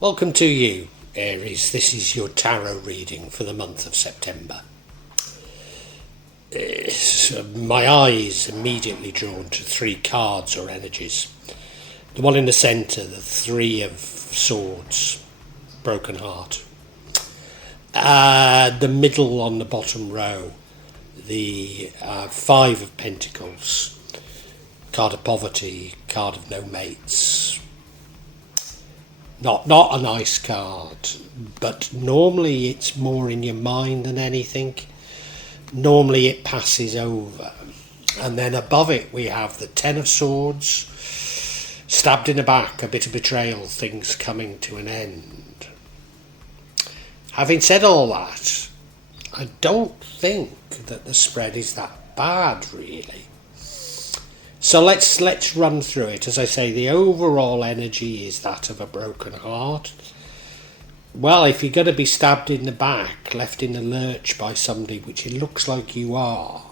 Welcome to you, Aries. This is your tarot reading for the month of September. My eye is immediately drawn to three cards or energies. The one in the centre, the Three of Swords, broken heart. The middle on the bottom row, the Five of Pentacles, card of poverty, card of no mates. Not a nice card, but normally it's more in your mind than anything. Normally it passes over. And then above it we have the Ten of Swords, stabbed in the back, a bit of betrayal, things coming to an end. Having said all that, I don't think that the spread is that bad, really. So let's run through it. As I say, the overall energy is that of a broken heart. Well, if you're going to be stabbed in the back, left in the lurch by somebody, which it looks like you are,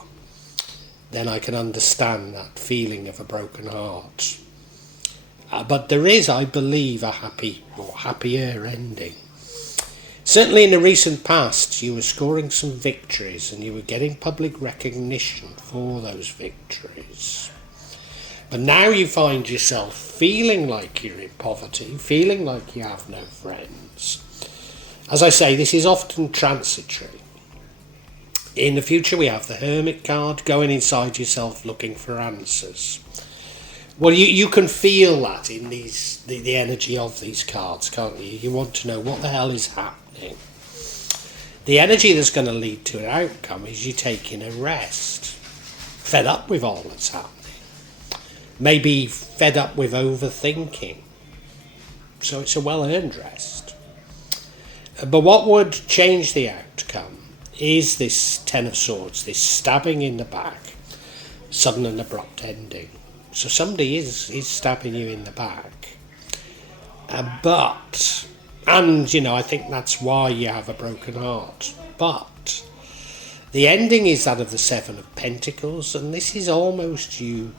then I can understand that feeling of a broken heart. But there is, I believe, a happy or happier ending. Certainly in the recent past, you were scoring some victories and you were getting public recognition for those victories. But now you find yourself feeling like you're in poverty, feeling like you have no friends. As I say, this is often transitory. In the future we have the Hermit card, going inside yourself looking for answers. Well, you can feel that in the energy of these cards, can't you? You want to know what the hell is happening. The energy that's going to lead to an outcome is you taking a rest, fed up with all that's happening. Maybe fed up with overthinking. So it's a well-earned rest. But what would change the outcome is this Ten of Swords, this stabbing in the back, sudden and abrupt ending. So somebody is stabbing you in the back. I think that's why you have a broken heart. But the ending is that of the Seven of Pentacles, and this is almost you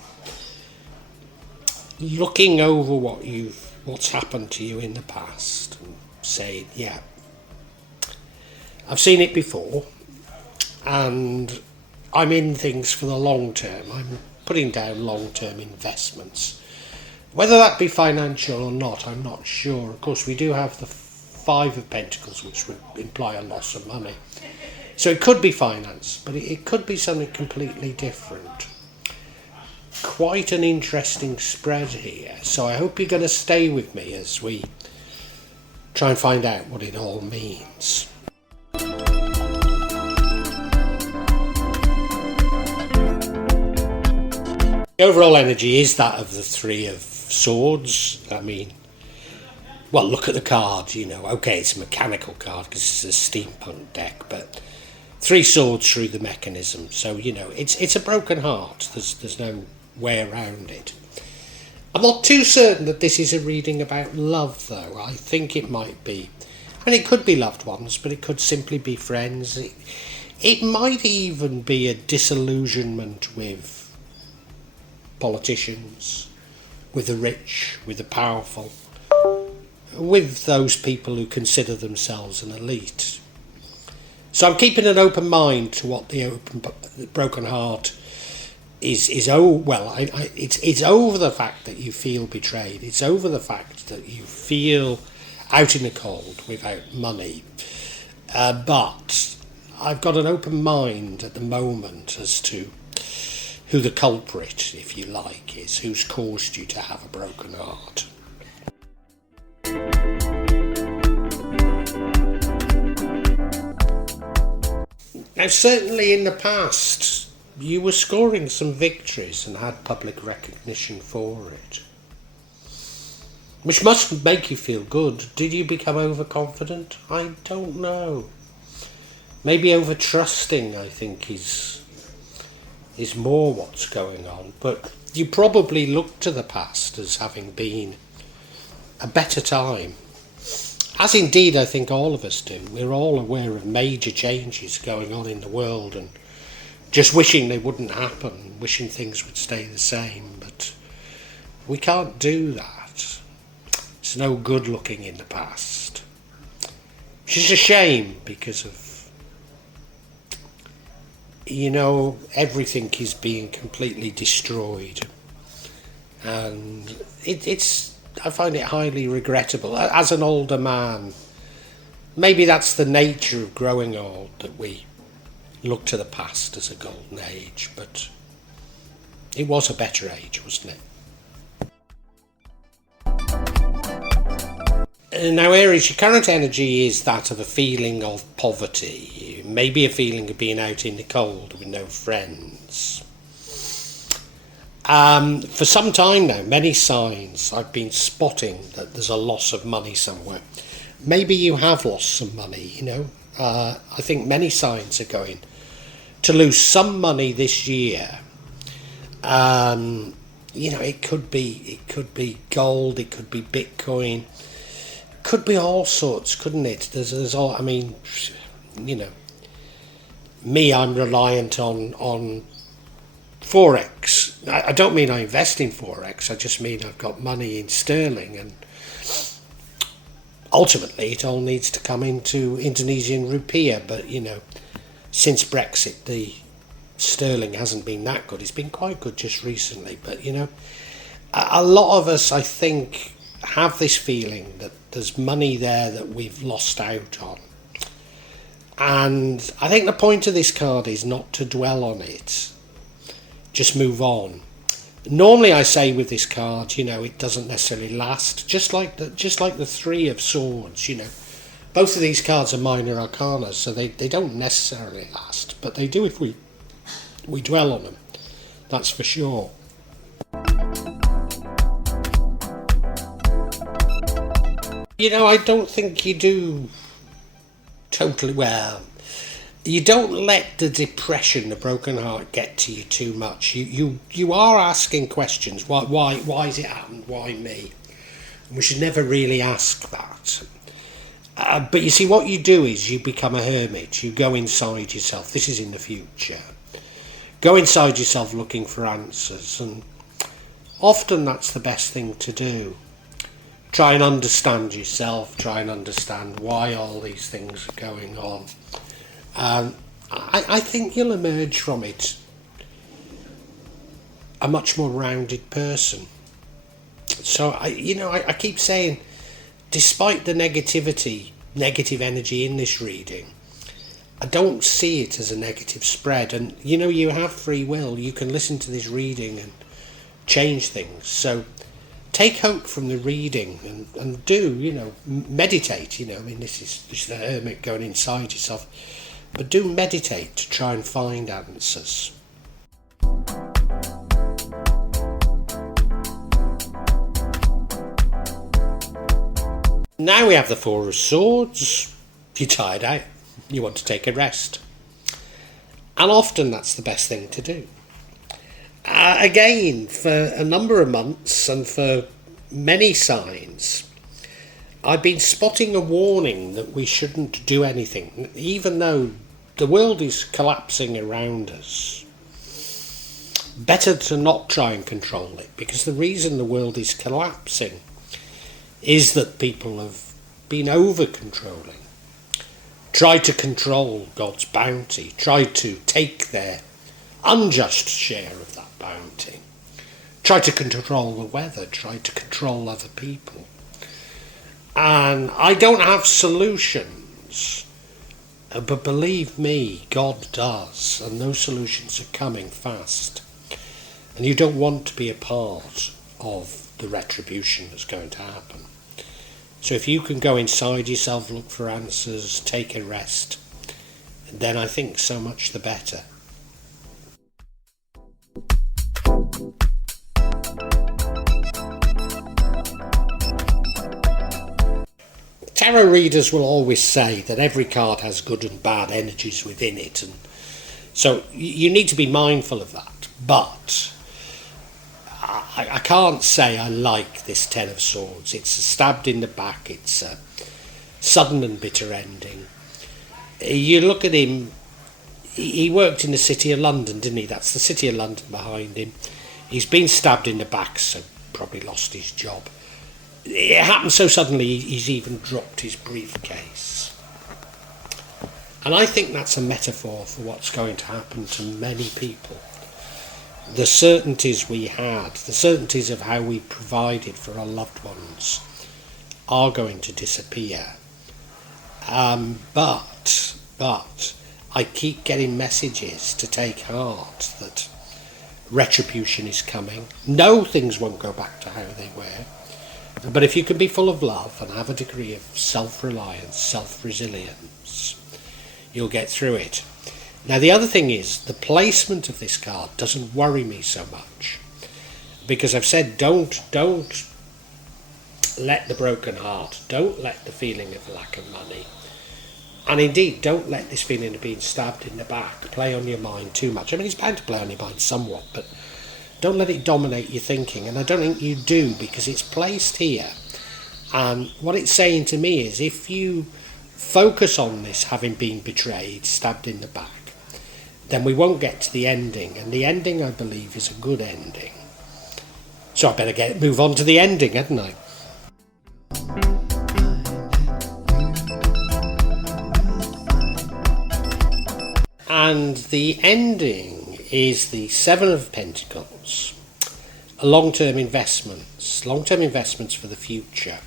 looking over what's happened to you in the past and saying, yeah, I've seen it before and I'm in things for the long term. I'm putting down long-term investments. Whether that be financial or not, I'm not sure. Of course, we do have the Five of Pentacles, which would imply a loss of money. So it could be finance, but it could be something completely different. Quite an interesting spread here, so I hope you're going to stay with me as we try and find out what it all means. The overall energy is that of the Three of Swords. I mean, well, look at the card, okay, it's a mechanical card because it's a steampunk deck, but three swords through the mechanism, so it's a broken heart. There's no way around it. I'm not too certain that this is a reading about love, though. I think it might be. It could be loved ones, but it could simply be friends. It might even be a disillusionment with politicians, with the rich, with the powerful, with those people who consider themselves an elite. So I'm keeping an open mind to what the broken heart is. It's over the fact that you feel betrayed. It's over the fact that you feel out in the cold without money. But I've got an open mind at the moment as to who the culprit, if you like, is, who's caused you to have a broken heart. Now, certainly in the past, you were scoring some victories and had public recognition for it, which must make you feel good. Did you become overconfident? I don't know. Maybe over-trusting, I think, is more what's going on. But you probably look to the past as having been a better time. As indeed I think all of us do. We're all aware of major changes going on in the world and just wishing they wouldn't happen, wishing things would stay the same, but we can't do that. It's no good looking in the past. Which is a shame because of, everything is being completely destroyed. And I find it highly regrettable. As an older man, maybe that's the nature of growing old, that we look to the past as a golden age, but it was a better age, wasn't it? Now, Aries, your current energy is that of a feeling of poverty, maybe a feeling of being out in the cold with no friends. For some time now, many signs I've been spotting that there's a loss of money somewhere. Maybe you have lost some money, I think many signs are going to lose some money this year. It could be gold, it could be Bitcoin, could be all sorts, couldn't it? There's all. Me, I'm reliant on Forex. I don't mean I invest in Forex. I just mean I've got money in sterling, and ultimately it all needs to come into Indonesian rupiah. But since Brexit, the sterling hasn't been that good. It's been quite good just recently, but a lot of us, I think, have this feeling that there's money there that we've lost out on. And I think the point of this card is not to dwell on it. Just move on. Normally I say with this card, it doesn't necessarily last. Just like the Three of Swords, Both of these cards are minor arcana, so they don't necessarily last. But they do if we dwell on them. That's for sure. I don't think you do totally well. You don't let the depression, the broken heart, get to you too much. You are asking questions. Why has it happened? Why me? We should never really ask that. But you see, what you do is you become a hermit. You go inside yourself. This is in the future. Go inside yourself looking for answers, and often that's the best thing to do. Try and understand yourself. Try and understand why all these things are going on. I think you'll emerge from it a much more rounded person. So I keep saying, despite the negative energy in this reading, I don't see it as a negative spread. And you have free will. You can listen to this reading and change things. So take hope from the reading and do meditate. This is the hermit going inside yourself. But do meditate to try and find answers. Now we have the Four of Swords. You're tired out. You want to take a rest. And often that's the best thing to do. Again, for a number of months and for many signs, I've been spotting a warning that we shouldn't do anything, even though the world is collapsing around us. Better to not try and control it, because the reason the world is collapsing is that people have been over-controlling. Tried to control God's bounty, tried to take their unjust share of that bounty, tried to control the weather, tried to control other people. And I don't have solutions, but believe me, God does, and those solutions are coming fast. And you don't want to be a part of the retribution that's going to happen. So if you can go inside yourself, look for answers, take a rest, then I think so much the better. Tarot readers will always say that every card has good and bad energies within it, and so you need to be mindful of that. But I can't say I like this Ten of Swords. It's stabbed in the back. It's a sudden and bitter ending. You look at him, he worked in the City of London, didn't he? That's the City of London behind him. He's been stabbed in the back, so probably lost his job. it happened so suddenly he's even dropped his briefcase. And I think that's a metaphor for what's going to happen to many people. The certainties we had, the certainties of how we provided for our loved ones are going to disappear. But I keep getting messages to take heart that retribution is coming. No, things won't go back to how they were. But if you can be full of love and have a degree of self-reliance, self-resilience, you'll get through it. Now the other thing is, the placement of this card doesn't worry me so much, because I've said don't let the broken heart, don't let the feeling of lack of money, and indeed don't let this feeling of being stabbed in the back play on your mind too much. I mean, it's bound to play on your mind somewhat, but don't let it dominate your thinking, and I don't think you do, because it's placed here. And what it's saying to me is, if you focus on this having been betrayed, stabbed in the back, then we won't get to the ending, and the ending, I believe, is a good ending. So I better move on to the ending, hadn't I? And the ending is the Seven of Pentacles, long-term investments for the future.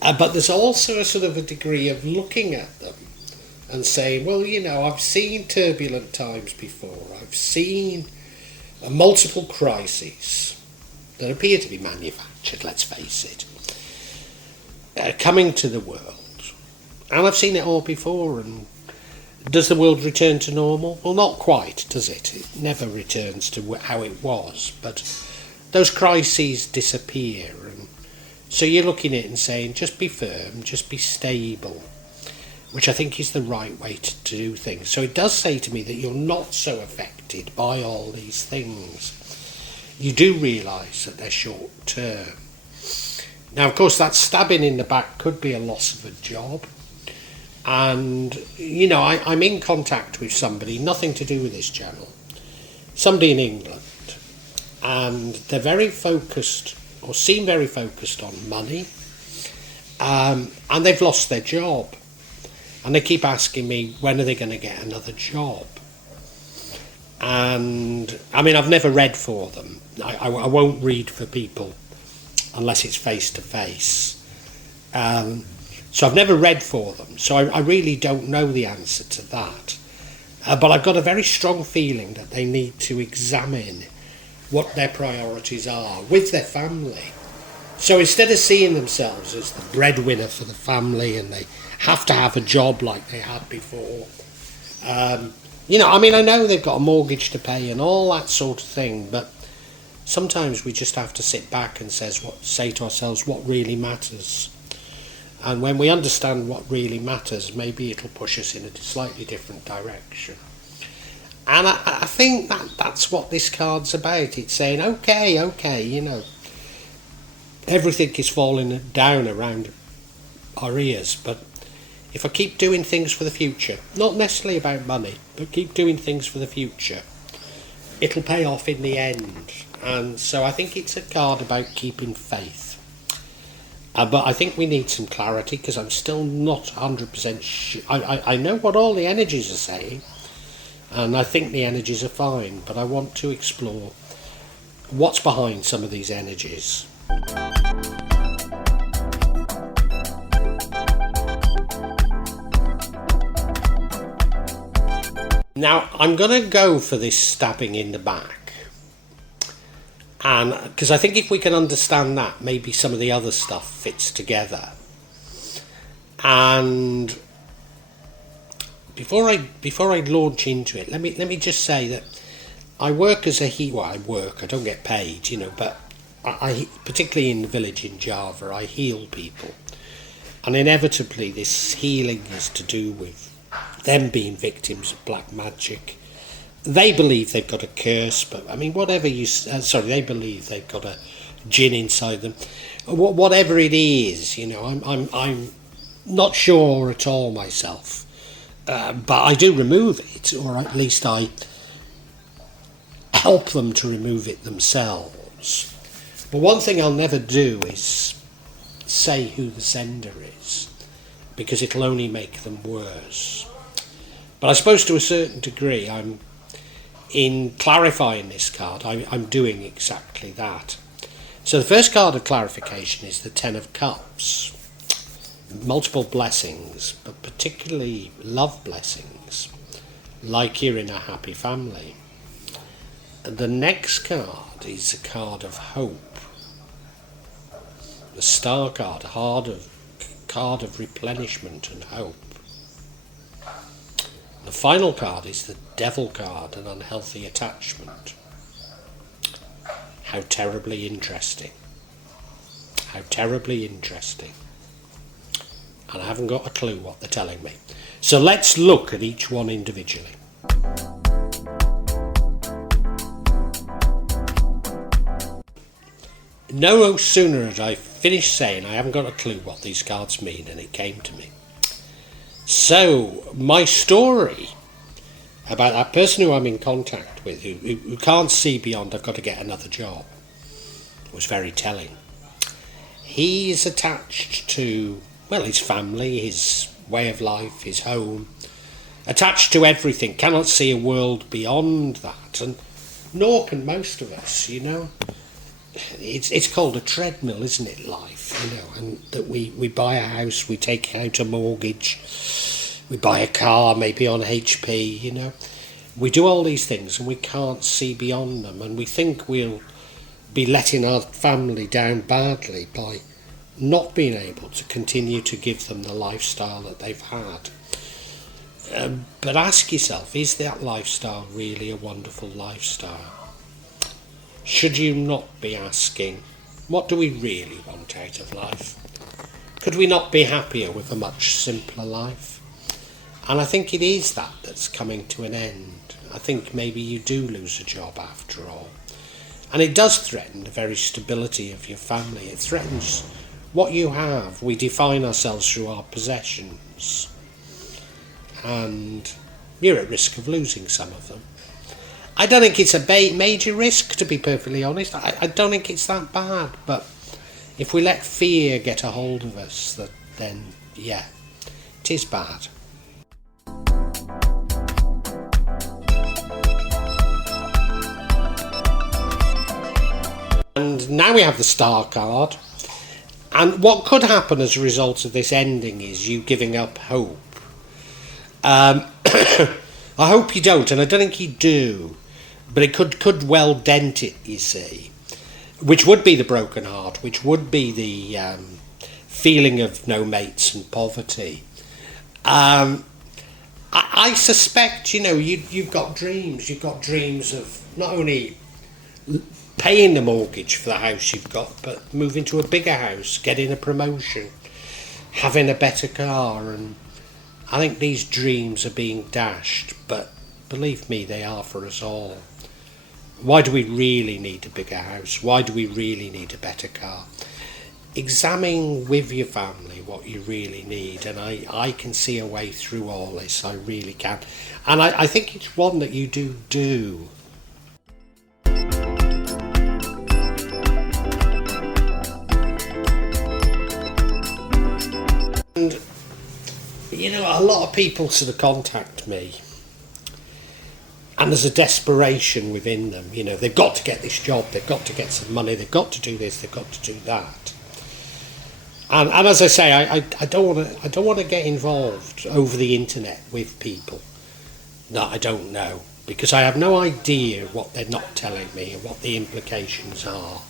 But there's also a sort of a degree of looking at them and saying, well, you know, I've seen turbulent times before. I've seen multiple crises that appear to be manufactured, let's face it, coming to the world. And I've seen it all before. And does the world return to normal? Well, not quite, does it? It never returns to how it was. But those crises disappear. And so you're looking at it and saying, just be firm, just be stable, which I think is the right way to do things. So it does say to me that you're not so affected by all these things. You do realise that they're short term. Now, of course, that stabbing in the back could be a loss of a job. And, you know, I'm in contact with somebody, nothing to do with this channel, somebody in England, and they're very focused, or seem very focused on money, and they've lost their job. And they keep asking me, when are they going to get another job? And, I mean, I've never read for them. I won't read for people unless it's face-to-face. So I've never read for them. So I really don't know the answer to that. But I've got a very strong feeling that they need to examine what their priorities are with their family. So instead of seeing themselves as the breadwinner for the family and they have to have a job like they had before, you know, I mean, I know they've got a mortgage to pay and all that sort of thing, but sometimes we just have to sit back and say to ourselves what really matters. And when we understand what really matters, maybe it'll push us in a slightly different direction. And I think that's what this card's about. It's saying, okay, you know, everything is falling down around our ears, but if I keep doing things for the future, not necessarily about money, but keep doing things for the future, it'll pay off in the end. And so I think it's a card about keeping faith. But I think we need some clarity, because I'm still not 100% sure. I know what all the energies are saying, and I think the energies are fine, but I want to explore what's behind some of these energies. Now, I'm going to go for this stabbing in the back. And because I think if we can understand that, maybe some of the other stuff fits together. And before I launch into it, let me just say that I work as a healer. Well, I don't get paid, you know, but I particularly in the village in Java, I heal people, and inevitably this healing is to do with them being victims of black magic. They believe they've got a curse, but I mean, whatever they believe they've got a jinn inside them. Whatever it is, you know, I'm not sure at all myself, but I do remove it, or at least I help them to remove it themselves. But one thing I'll never do is say who the sender is, because it'll only make them worse. But I suppose to a certain degree, in clarifying this card, I'm doing exactly that. So the first card of clarification is the Ten of Cups. Multiple blessings, but particularly love blessings, like you're in a happy family. And the next card is a card of hope. The Star card, card of replenishment and hope. The final card is the Devil card, an unhealthy attachment. How terribly interesting. How terribly interesting. And I haven't got a clue what they're telling me. So let's look at each one individually. No sooner had I finished saying I haven't got a clue what these cards mean, and it came to me. So my story about that person who I'm in contact with, who can't see beyond I've got to get another job, was very telling. He's attached to, well, his family, his way of life, his home, attached to everything, cannot see a world beyond that, and nor can most of us, you know. It's called a treadmill, isn't it, life, you know, and that we buy a house, we take out a mortgage, we buy a car, maybe on HP, you know. We do all these things and we can't see beyond them, and we think we'll be letting our family down badly by not being able to continue to give them the lifestyle that they've had. But ask yourself, is that lifestyle really a wonderful lifestyle? Should you not be asking, what do we really want out of life? Could we not be happier with a much simpler life? And I think it is that's coming to an end. I think maybe you do lose a job after all. And it does threaten the very stability of your family. It threatens what you have. We define ourselves through our possessions. And you're at risk of losing some of them. I don't think it's a major risk, to be perfectly honest. I don't think it's that bad. But if we let fear get a hold of us, then yeah, it is bad. And now we have the Star card. And what could happen as a result of this ending is you giving up hope. I hope you don't, and I don't think you do. But it could well dent it, you see. Which would be the broken heart, which would be the feeling of no mates and poverty. I suspect, you know, you've got dreams. You've got dreams of not only paying the mortgage for the house you've got, but moving to a bigger house, getting a promotion, having a better car. And I think these dreams are being dashed, but believe me, they are for us all. Why do we really need a bigger house? Why do we really need a better car? Examine with your family what you really need, and I can see a way through all this, I really can. And I think it's one that you do. And, you know, a lot of people sort of contact me, and there's a desperation within them. You know, they've got to get this job, they've got to get some money, they've got to do this, they've got to do that. And as I say, I don't want to get involved over the internet with people that I don't know, because I have no idea what they're not telling me and what the implications are.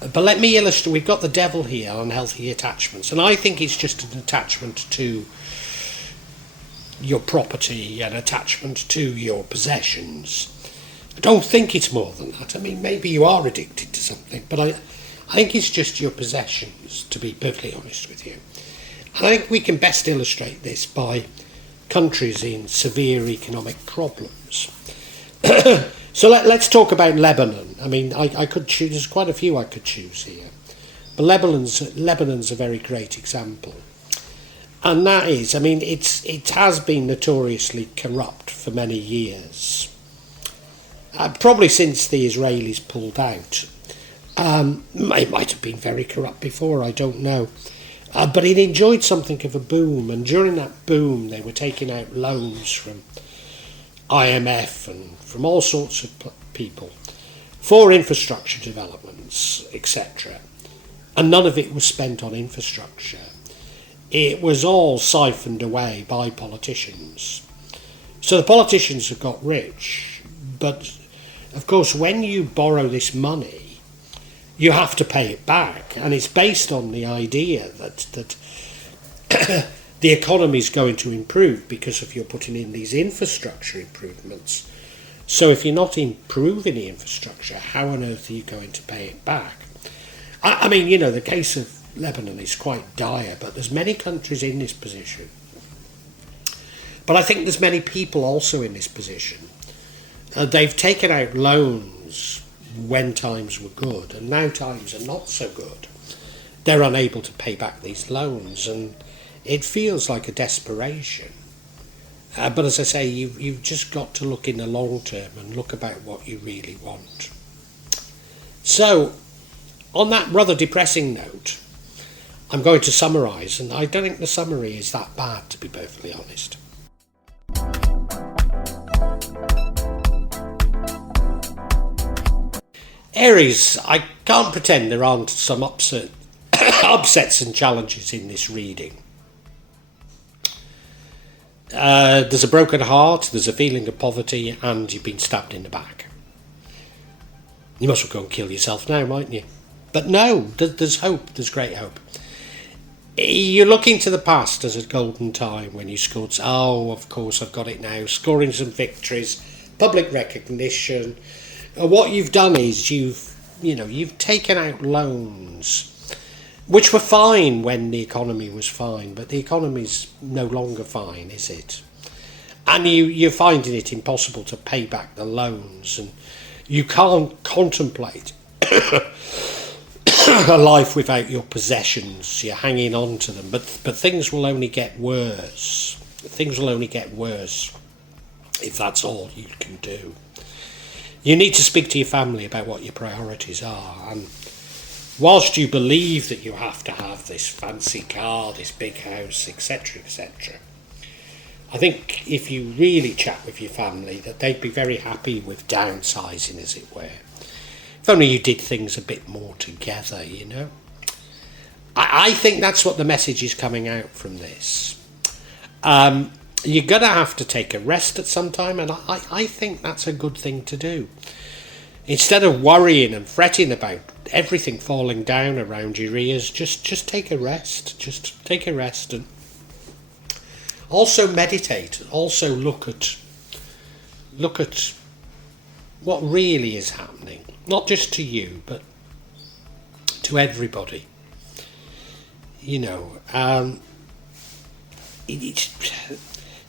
But let me illustrate. We've got the Devil here, unhealthy attachments, and I think it's just an attachment to your property, an attachment to your possessions. I don't think it's more than that. I mean, maybe you are addicted to something, but I think it's just your possessions, to be perfectly honest with you. And I think we can best illustrate this by countries in severe economic problems. So let's talk about Lebanon. I mean, I could choose, there's quite a few I could choose here. But Lebanon's a very great example. And that is, I mean, it has been notoriously corrupt for many years. Probably since the Israelis pulled out. It might have been very corrupt before, I don't know. But it enjoyed something of a boom, and during that boom they were taking out loans from IMF and from all sorts of people for infrastructure developments, etc. And none of it was spent on infrastructure. It was all siphoned away by politicians. So the politicians have got rich, but of course when you borrow this money, you have to pay it back, and it's based on the idea that the economy is going to improve because if you're putting in these infrastructure improvements. So if you're not improving the infrastructure, how on earth are you going to pay it back? I mean, you know, the case of Lebanon is quite dire, but there's many countries in this position. But I think there's many people also in this position. They've taken out loans when times were good, and now times are not so good. They're unable to pay back these loans, and it feels like a desperation. But as I say, you've just got to look in the long term and look about what you really want. So, on that rather depressing note, I'm going to summarise, and I don't think the summary is that bad, to be perfectly honest. Aries, I can't pretend there aren't some upsets and challenges in this reading. There's a broken heart, there's a feeling of poverty, and you've been stabbed in the back. You must well go and kill yourself now, mightn't you? But no, there's hope, there's great hope. You're looking to the past as a golden time when you scored, oh, of course, I've got it now, scoring some victories, public recognition. What you've done is you've taken out loans, which were fine when the economy was fine, but the economy's no longer fine, is it? And you're finding it impossible to pay back the loans, and you can't contemplate a life without your possessions. You're hanging on to them, but things will only get worse. Things will only get worse if that's all you can do. You need to speak to your family about what your priorities are, and whilst you believe that you have to have this fancy car, this big house, etc., etc., I think if you really chat with your family, that they'd be very happy with downsizing, as it were. If only you did things a bit more together, you know. I think that's what the message is coming out from this. You're going to have to take a rest at some time, and I think that's a good thing to do. Instead of worrying and fretting about everything falling down around your ears, just take a rest. Just take a rest, and also meditate. Also look at what really is happening, not just to you, but to everybody. You know,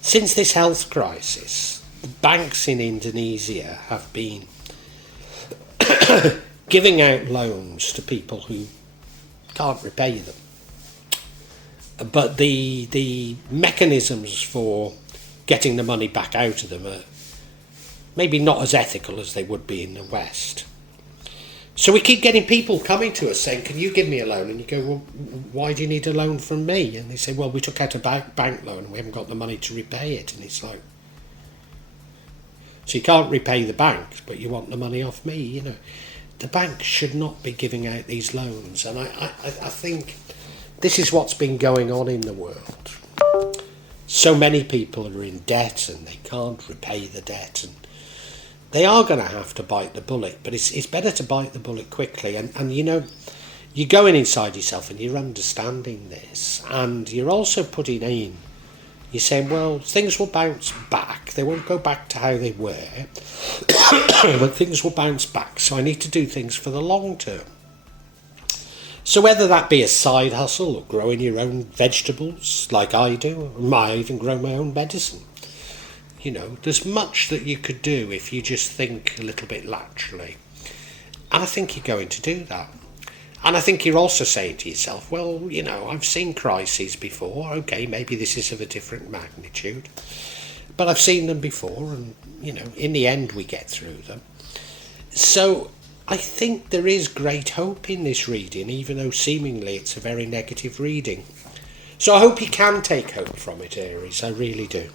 since this health crisis, banks in Indonesia have been giving out loans to people who can't repay them. But the mechanisms for getting the money back out of them are maybe not as ethical as they would be in the West. So we keep getting people coming to us saying, can you give me a loan? And you go, well, why do you need a loan from me? And they say, well, we took out a bank loan and we haven't got the money to repay it. And it's like, so you can't repay the bank, but you want the money off me, you know. The bank should not be giving out these loans. And I think this is what's been going on in the world. So many people are in debt and they can't repay the debt, and they are going to have to bite the bullet, but it's better to bite the bullet quickly. And you know, you're going inside yourself and you're understanding this, and you're also putting in, you're saying, well, things will bounce back. They won't go back to how they were, but things will bounce back. So I need to do things for the long term. So whether that be a side hustle or growing your own vegetables like I do, or I even grow my own medicine. You know, there's much that you could do if you just think a little bit laterally. And I think you're going to do that. And I think you're also saying to yourself, well, you know, I've seen crises before. Okay, maybe this is of a different magnitude. But I've seen them before, and, you know, in the end we get through them. So I think there is great hope in this reading, even though seemingly it's a very negative reading. So I hope you can take hope from it, Aries. I really do.